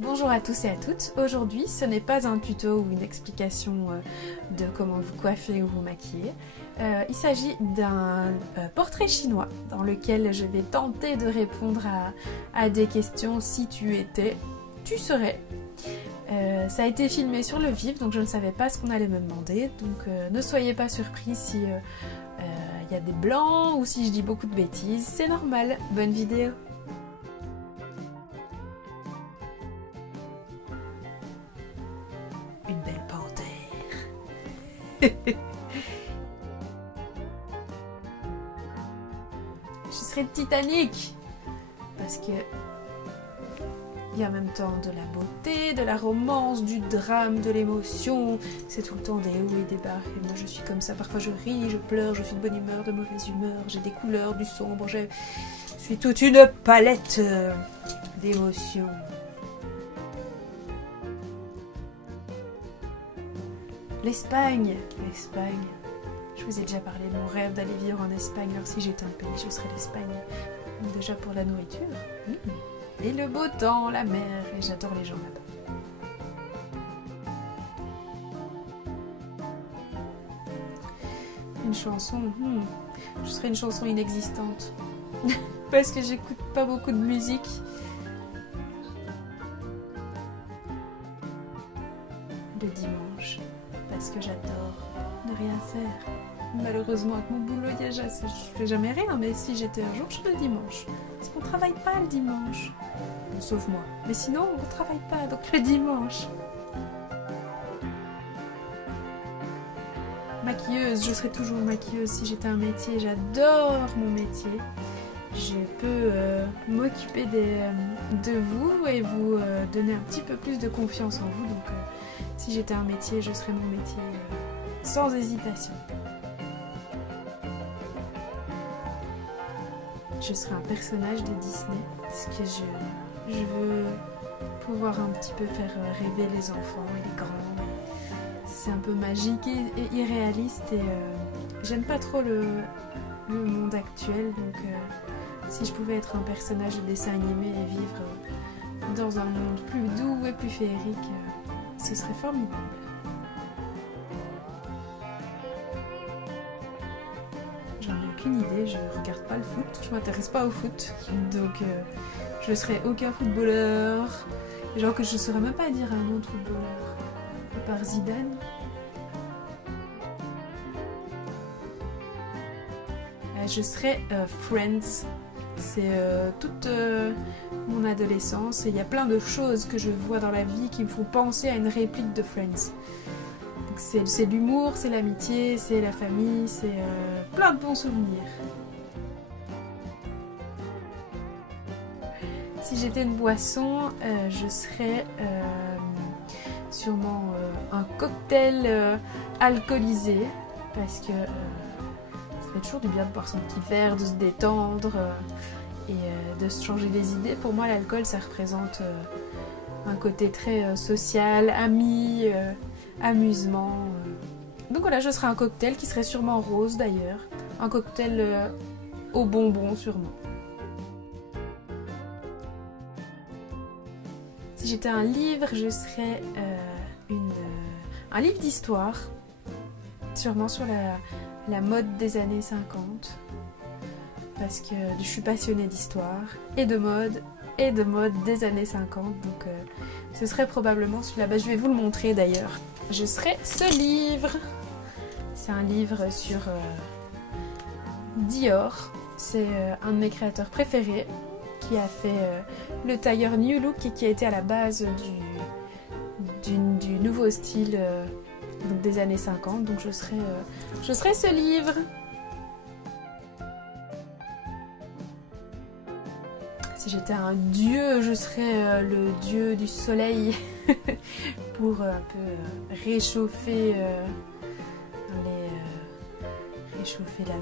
Bonjour à tous et à toutes. Aujourd'hui, ce n'est pas un tuto ou une explication de comment vous coiffer ou vous maquiller. Il s'agit d'un portrait chinois dans lequel je vais tenter de répondre à des questions si tu étais, tu serais. Ça a été filmé sur le vif, donc je ne savais pas ce qu'on allait me demander. Donc ne soyez pas surpris si y a des blancs ou si je dis beaucoup de bêtises. C'est normal. Bonne vidéo. Une belle panthère. Je serai Titanic parce que il y a en même temps de la beauté, de la romance, du drame, de l'émotion. C'est tout le temps des hauts et des bas. Et moi je suis comme ça. Parfois je ris, je pleure, je suis de bonne humeur, de mauvaise humeur. J'ai des couleurs, du sombre. Je suis toute une palette d'émotions. L'Espagne. Je vous ai déjà parlé de mon rêve d'aller vivre en Espagne. Alors si j'étais un pays, je serais l'Espagne. Déjà pour la nourriture. Et le beau temps, la mer. Et j'adore les gens là-bas. Une chanson. Je serais une chanson inexistante. Parce que j'écoute pas beaucoup de musique. Le dimanche. Parce que j'adore ne rien faire. Malheureusement, avec mon boulot, je fais jamais rien, mais si j'étais un jour, je ferais le dimanche. Parce qu'on travaille pas le dimanche. Sauf moi. Mais sinon, on travaille pas, donc le dimanche. Maquilleuse, je serais toujours maquilleuse si j'étais un métier. J'adore mon métier. Je peux m'occuper de vous et vous donner un petit peu plus de confiance en vous. Donc, si j'étais un métier, je serais mon métier sans hésitation. Je serais un personnage de Disney parce que je veux pouvoir un petit peu faire rêver les enfants et les grands. C'est un peu magique et irréaliste et j'aime pas trop le monde actuel. Donc si je pouvais être un personnage de dessin animé et vivre dans un monde plus doux et plus féerique, ce serait formidable. J'en ai aucune idée, je regarde pas le foot, je m'intéresse pas au foot, donc je serais aucun footballeur, genre que je saurais même pas dire un nom de footballeur, à part Zidane. Je serais Friends, c'est toute mon adolescence et il y a plein de choses que je vois dans la vie qui me font penser à une réplique de Friends. C'est l'humour, c'est l'amitié, c'est la famille, c'est plein de bons souvenirs. Si j'étais une boisson, je serais sûrement un cocktail alcoolisé parce que ça fait toujours du bien de boire son petit verre, de se détendre et de se changer les idées. Pour moi, l'alcool, ça représente un côté très social, ami, amusement. Donc voilà, je serais un cocktail qui serait sûrement rose d'ailleurs. Un cocktail aux bonbons sûrement. Si j'étais un livre, je serais un livre d'histoire. Sûrement sur la mode des années 50. Parce que je suis passionnée d'histoire et de mode des années 50. Donc ce serait probablement celui-là. Je vais vous le montrer d'ailleurs. Je serais ce livre. C'est un livre sur Dior. C'est un de mes créateurs préférés qui a fait le tailleur New Look et qui a été à la base du nouveau style des années 50. Donc je serais ce livre. Si j'étais un dieu, je serais le dieu du soleil pour un peu réchauffer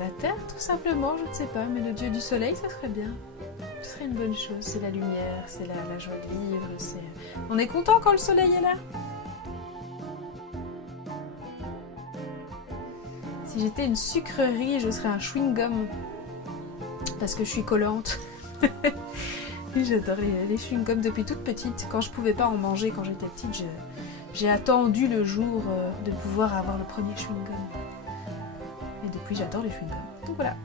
la terre, tout simplement, je ne sais pas, mais le dieu du soleil, ça serait bien. Ce serait une bonne chose, c'est la lumière, c'est la joie de vivre, on est content quand le soleil est là. Si j'étais une sucrerie, je serais un chewing-gum, parce que je suis collante. J'adore les chewing-gums depuis toute petite. Quand je pouvais pas en manger quand j'étais petite, j'ai attendu le jour de pouvoir avoir le premier chewing-gum. Et depuis, j'adore les chewing-gums. Donc voilà.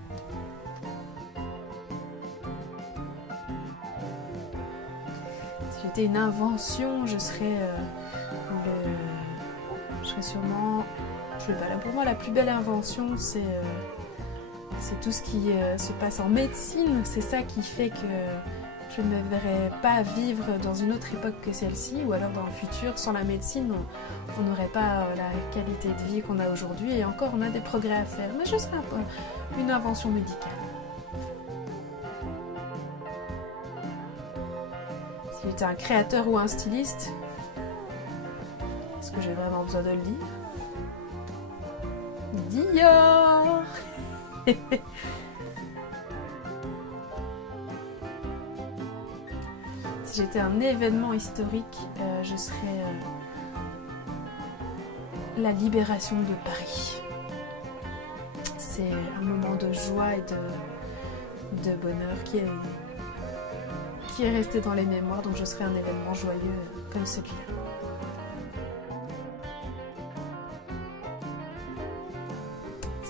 Si j'étais une invention, je serais sûrement... Je sais pas, là, pour moi, la plus belle invention, c'est tout ce qui se passe en médecine. C'est ça qui fait que je ne me verrais pas vivre dans une autre époque que celle-ci, ou alors dans le futur, sans la médecine, on n'aurait pas la qualité de vie qu'on a aujourd'hui, et encore, on a des progrès à faire. Mais je serais une invention médicale. Si j'étais un créateur ou un styliste, est-ce que j'ai vraiment besoin de le dire? Dior. Si j'étais un événement historique, je serais la libération de Paris. C'est un moment de joie et de bonheur qui est resté dans les mémoires, donc je serais un événement joyeux comme celui-là.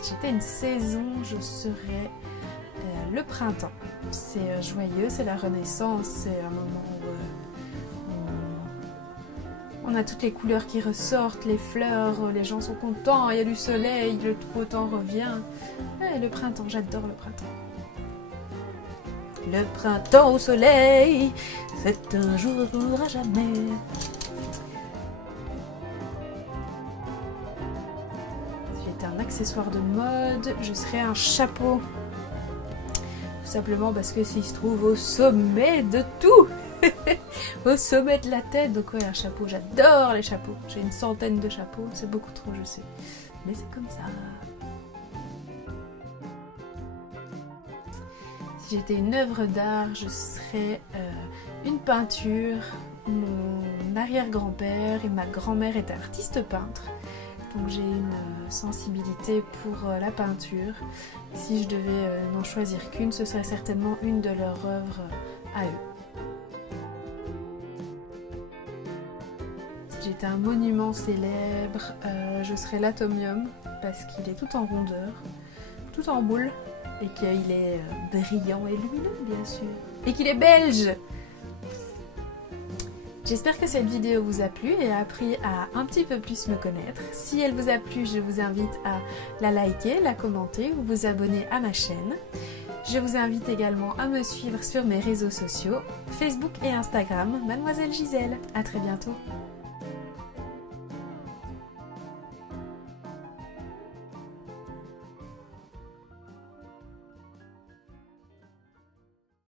Si j'étais une saison, je serais le printemps. C'est joyeux, c'est la renaissance, c'est un moment où on a toutes les couleurs qui ressortent, les fleurs, les gens sont contents, il y a du soleil, le beau temps revient. Ouais, le printemps, j'adore le printemps. Le printemps au soleil, c'est un jour à jamais. Si j'étais un accessoire de mode, je serais un chapeau. Tout simplement parce que s'il se trouve au sommet de tout, au sommet de la tête, donc ouais, un chapeau, j'adore les chapeaux. J'ai une centaine de chapeaux, c'est beaucoup trop, je sais, mais c'est comme ça. Si j'étais une œuvre d'art, je serais une peinture. Mon arrière-grand-père et ma grand-mère étaient artistes peintres, donc j'ai une sensibilité pour la peinture. Si je devais n'en choisir qu'une, ce serait certainement une de leurs œuvres à eux. Si j'étais un monument célèbre, je serais l'atomium, parce qu'il est tout en rondeur, tout en boule, et qu'il est brillant et lumineux, bien sûr. Et qu'il est belge! J'espère que cette vidéo vous a plu et a appris à un petit peu plus me connaître. Si elle vous a plu, je vous invite à la liker, la commenter ou vous abonner à ma chaîne. Je vous invite également à me suivre sur mes réseaux sociaux, Facebook et Instagram, Mademoiselle Gisèle. À très bientôt!